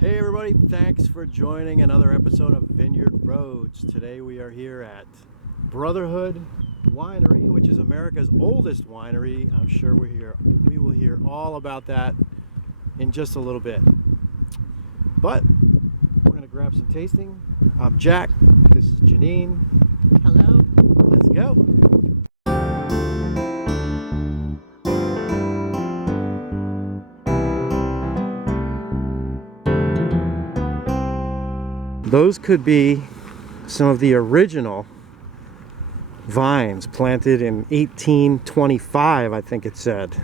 Hey everybody, thanks for joining another episode of Vineyard Roads. Today we are here at Brotherhood Winery, which is America's oldest winery. I'm sure we will hear all about that in just a little bit. But we're gonna grab some tasting. I'm Jack, this is Janine. Hello. Let's go. Those could be some of the original vines planted in 1825, I think it said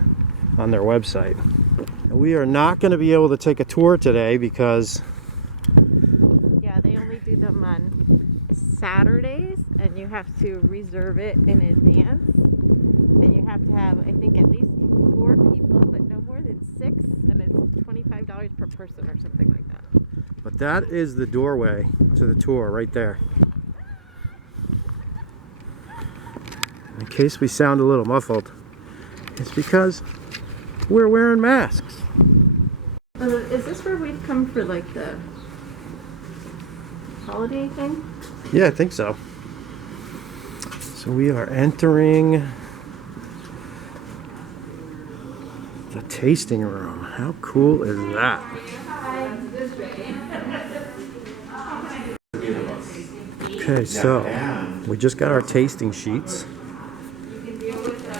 on their website. And we are not going to be able to take a tour today because they only do them on Saturdays, and you have to reserve it in advance. And you have to have, I think, at least 4 people, but no more than 6, and it's $25 per person or something like that. But that is the doorway to the tour right there. In case we sound a little muffled, it's because we're wearing masks. Is this where we've come for like the holiday thing? Yeah, I think so. So we are entering the tasting room. How cool is that? Okay, so we just got our tasting sheets.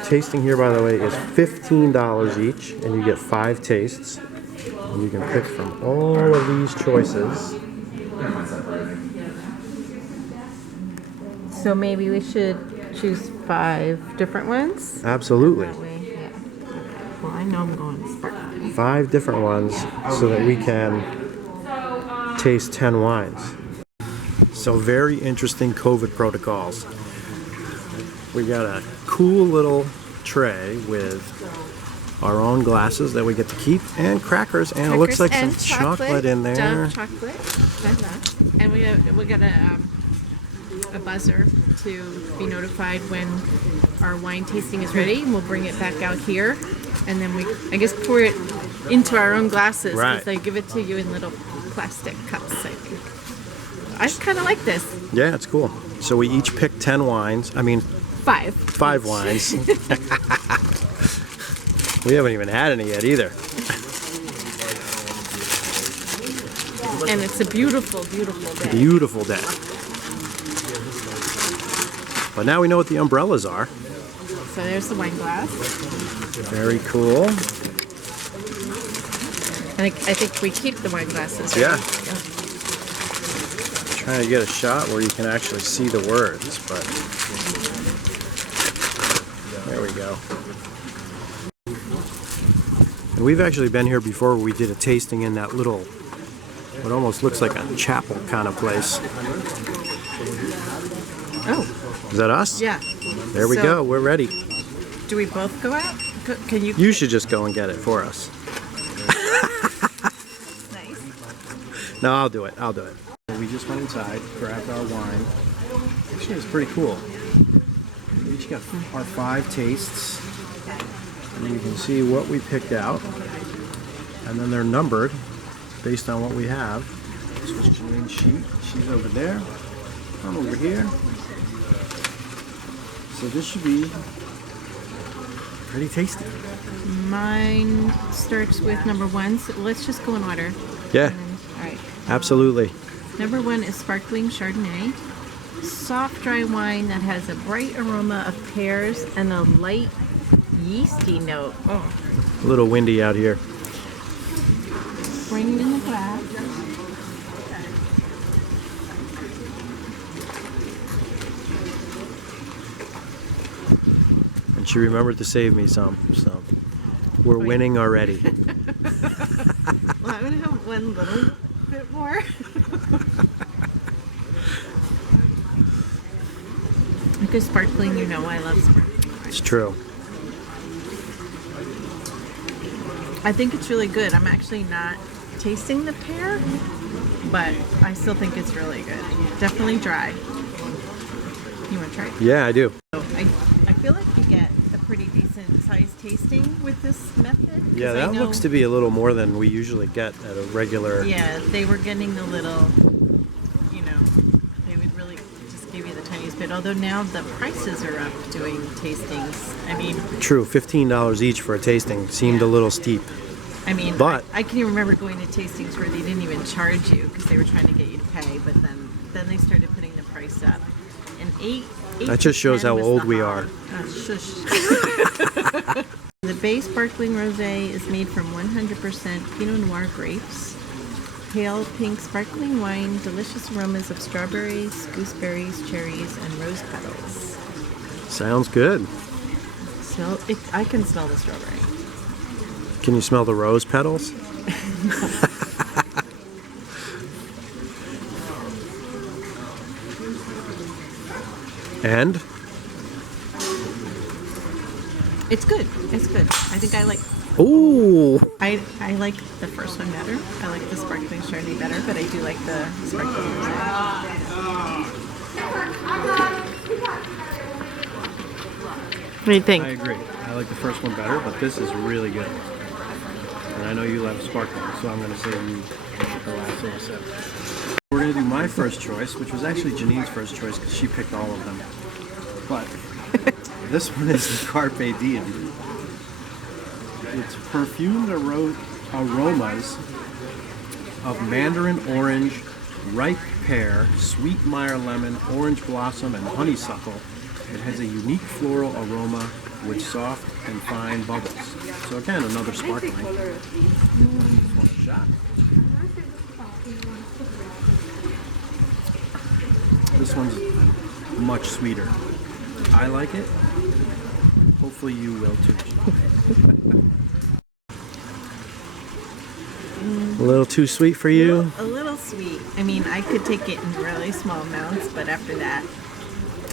Tasting here, by the way, is $15 each, and you get 5 tastes. And you can pick from all of these choices. So maybe we should choose 5 different ones? Absolutely. That way, yeah. Well, I know I'm going to sparkling. 5 different ones so that we can taste 10 wines. So very interesting COVID protocols. We got a cool little tray with our own glasses that we get to keep, and crackers, and it looks like some chocolate in there. Dove chocolate. And we got a buzzer to be notified when our wine tasting is ready. We'll bring it back out here, and then we, I guess, pour it into our own glasses. Right. Because they give it to you in little plastic cups, I think. I kind of like this. Yeah, it's cool. So we each pick 10 wines. I mean, 5 wines. We haven't even had any yet either. And it's a beautiful, beautiful day. Beautiful day. But now we know what the umbrellas are. So there's the wine glass. Very cool. I think we keep the wine glasses. Right? Yeah. Trying to get a shot where you can actually see the words, but there we go. And we've actually been here before. We did a tasting in that little, what almost looks like a chapel kind of place. Oh. Is that us? Yeah. There we go. We're ready. Do we both go out? Can you? You should just go and get it for us. Nice. No, I'll do it. We just went inside, grabbed our wine. Actually, it's pretty cool. We each got our 5 tastes. And you can see what we picked out. And then they're numbered based on what we have. This was Janine's sheet. She's over there. I'm over here. So this should be pretty tasty. Mine starts with number 1. So let's just go in order. Yeah. All right. Absolutely. Number 1 is sparkling Chardonnay. Soft, dry wine that has a bright aroma of pears and a light yeasty note. Oh. A little windy out here. Bring it in the glass. And she remembered to save me some, so we're winning already. Well, I'm going to have one little bit more. Because sparkling, you know I love sparkling. It's true. I think it's really good. I'm actually not tasting the pear, but I still think it's really good. Definitely dry. You want to try it? Yeah, I do. I feel like you get a pretty decent decent sized tasting with this method. 'cause Yeah, I that know- looks to be a little more than we usually get at a regular. Yeah, they were getting a little, they would really just give you the tiniest bit. Although now the prices are up doing tastings. I mean, True, $15 each for a tasting seemed a little steep. But I can even remember going to tastings where they didn't even charge you because they were trying to get you to pay. But then they started putting the price up. And eight that just shows to 10 how was old the we high. are. Shush. The Bay Sparkling Rosé is made from 100% Pinot Noir grapes. Pale pink sparkling wine, delicious aromas of strawberries, gooseberries, cherries, and rose petals. Sounds good. Smell it. I can smell the strawberry. Can you smell the rose petals? And? It's good. It's good. I think I like. Ooh! I like the first one better. I like the sparkling Chardonnay better, but I do like the sparkling rosé. What do you think? I agree. I like the first one better, but this is really good. And I know you love sparkling, so I'm going to say you the last little sip. We're going to do my first choice, which was actually Janine's first choice because she picked all of them. But this one is the Carpe Diem. It's perfumed aromas of mandarin orange, ripe pear, sweet Meyer lemon, orange blossom, and honeysuckle. It has a unique floral aroma with soft and fine bubbles. So again, another sparkling. One shot. This one's much sweeter. I like it. Hopefully you will too. A little too sweet for you? A little sweet. I mean, I could take it in really small amounts, but after that,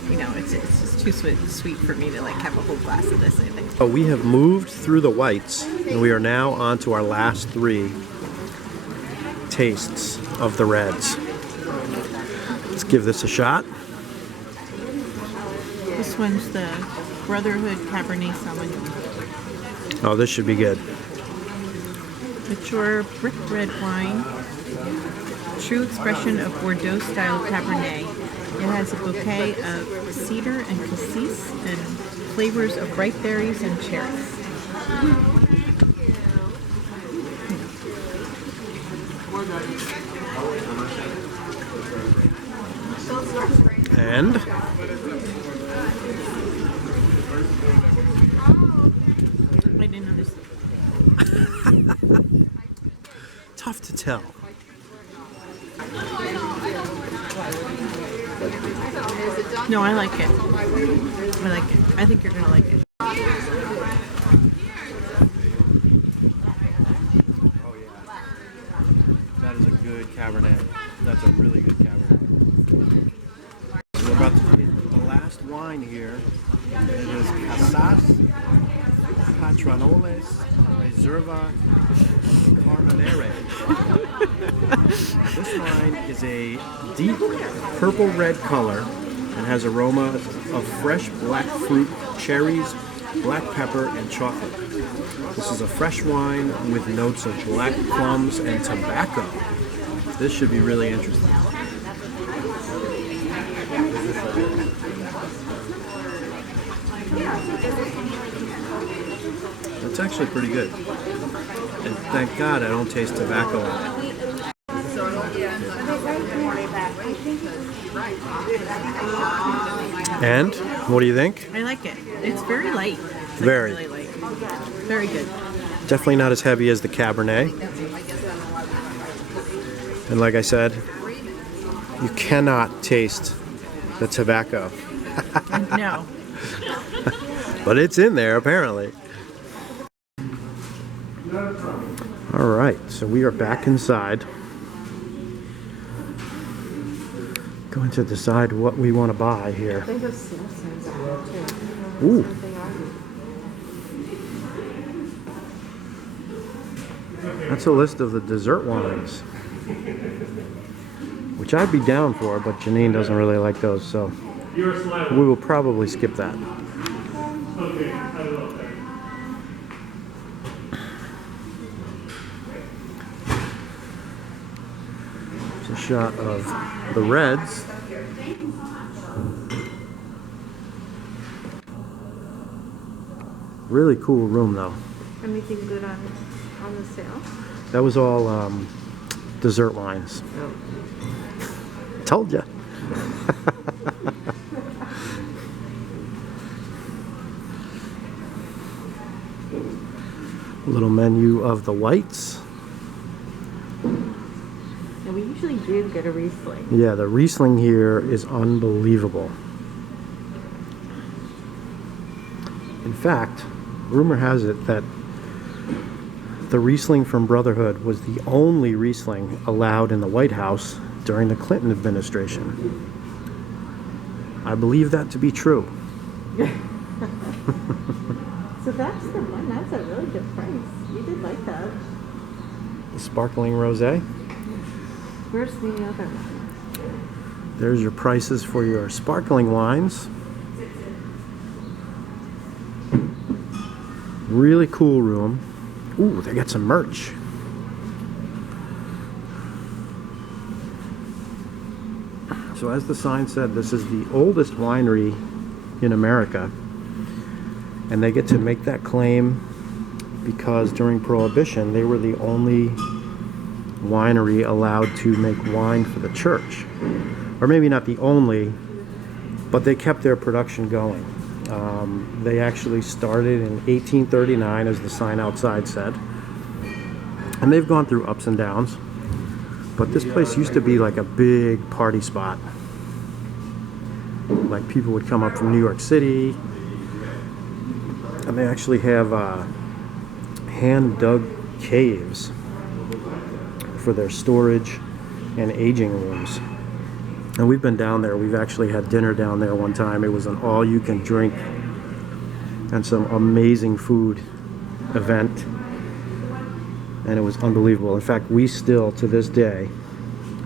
it's just too sweet for me to like have a whole glass of this, I think. Oh, we have moved through the whites, and we are now on to our last three tastes of the reds. Let's give this a shot. This one's the Brotherhood Cabernet Sauvignon. Oh, this should be good. Mature brick red wine, true expression of Bordeaux-style Cabernet. It has a bouquet of cedar and cassis and flavors of ripe berries and cherries. And I didn't know this. tough to tell. No, I like it. I like it. I think you're gonna like it. Oh yeah. That is a good Cabernet. That's a really good Cabernet. So we're about to hit the last wine here. It is Casas Patronoles Reserva Carmenere. This wine is a deep purple-red color and has aroma of fresh black fruit, cherries, black pepper, and chocolate. This is a fresh wine with notes of black plums and tobacco. This should be really interesting. That's actually pretty good. And thank God I don't taste tobacco in it. And what do you think? I like it. It's very light. It's like Very. really light. Very good. Definitely not as heavy as the Cabernet. And like I said, you cannot taste the tobacco. No. But it's in there apparently. All right, so we are back inside. Going to decide what we want to buy here. They have sale signs up there too. Ooh. That's a list of the dessert wines, which I'd be down for, but Janine doesn't really like those, so we will probably skip that. a shot of the reds. Really cool room though. Anything good on the sale? That was all dessert wines. Oh. Told ya. Little menu of the whites. And we usually do get a Riesling. Yeah, the Riesling here is unbelievable. In fact, rumor has it that the Riesling from Brotherhood was the only Riesling allowed in the White House during the Clinton administration. I believe that to be true. So that's the one. That's a really good price. You did like that. The sparkling rosé. Where's the other one? There's your prices for your sparkling wines. Really cool room. Ooh, they got some merch. So as the sign said, this is the oldest winery in America. And they get to make that claim because during Prohibition, they were the only winery allowed to make wine for the church. Or maybe not the only, but they kept their production going. They actually started in 1839, as the sign outside said. And they've gone through ups and downs. But this place used to be like a big party spot. Like people would come up from New York City. And they actually have hand-dug caves for their storage and aging rooms. And we've been down there. We've actually had dinner down there one time. It was an all-you-can-drink and some amazing food event. And it was unbelievable. In fact, we still, to this day,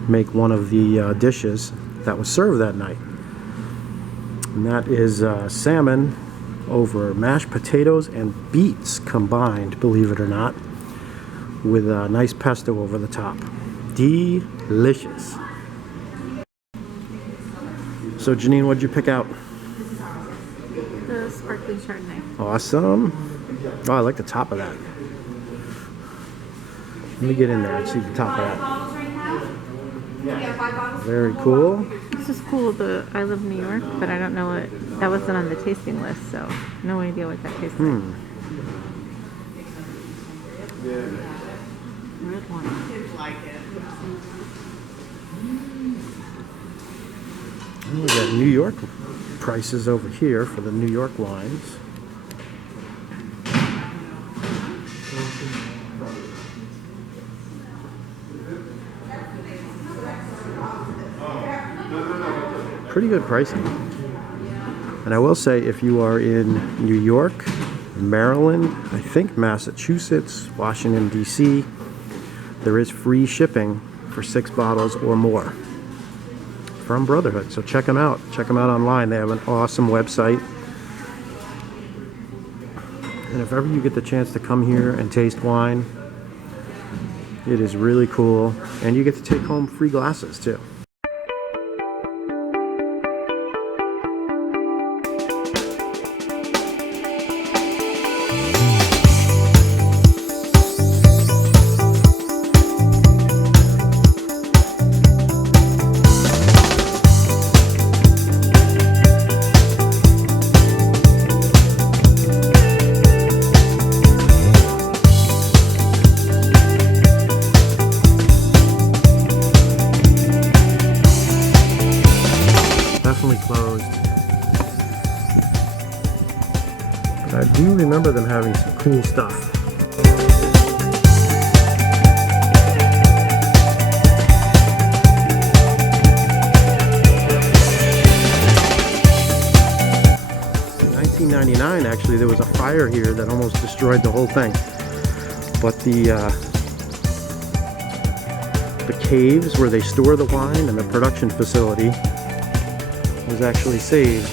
make one of the dishes that was served that night. And that is salmon over mashed potatoes and beets combined, believe it or not, with a nice pesto over the top. Delicious. So Janine, what'd you pick out? The sparkling Chardonnay. Awesome. Oh, I like the top of that. Let me get in there and see the top of that. Very cool. This is cool, the I Love New York, but I don't know what, that wasn't on the tasting list, so no idea what that tastes like. Red wine. We got New York prices over here for the New York wines. Pretty good pricing. And I will say, if you are in New York, Maryland, I think Massachusetts, Washington, D.C., there is free shipping for 6 bottles or more from Brotherhood. So check them out. Check them out online. They have an awesome website. And if ever you get the chance to come here and taste wine, it is really cool. And you get to take home free glasses too. Definitely closed. But I do remember them having some cool stuff. In 1999, actually, there was a fire here that almost destroyed the whole thing. But the caves where they store the wine and the production facility was actually saved.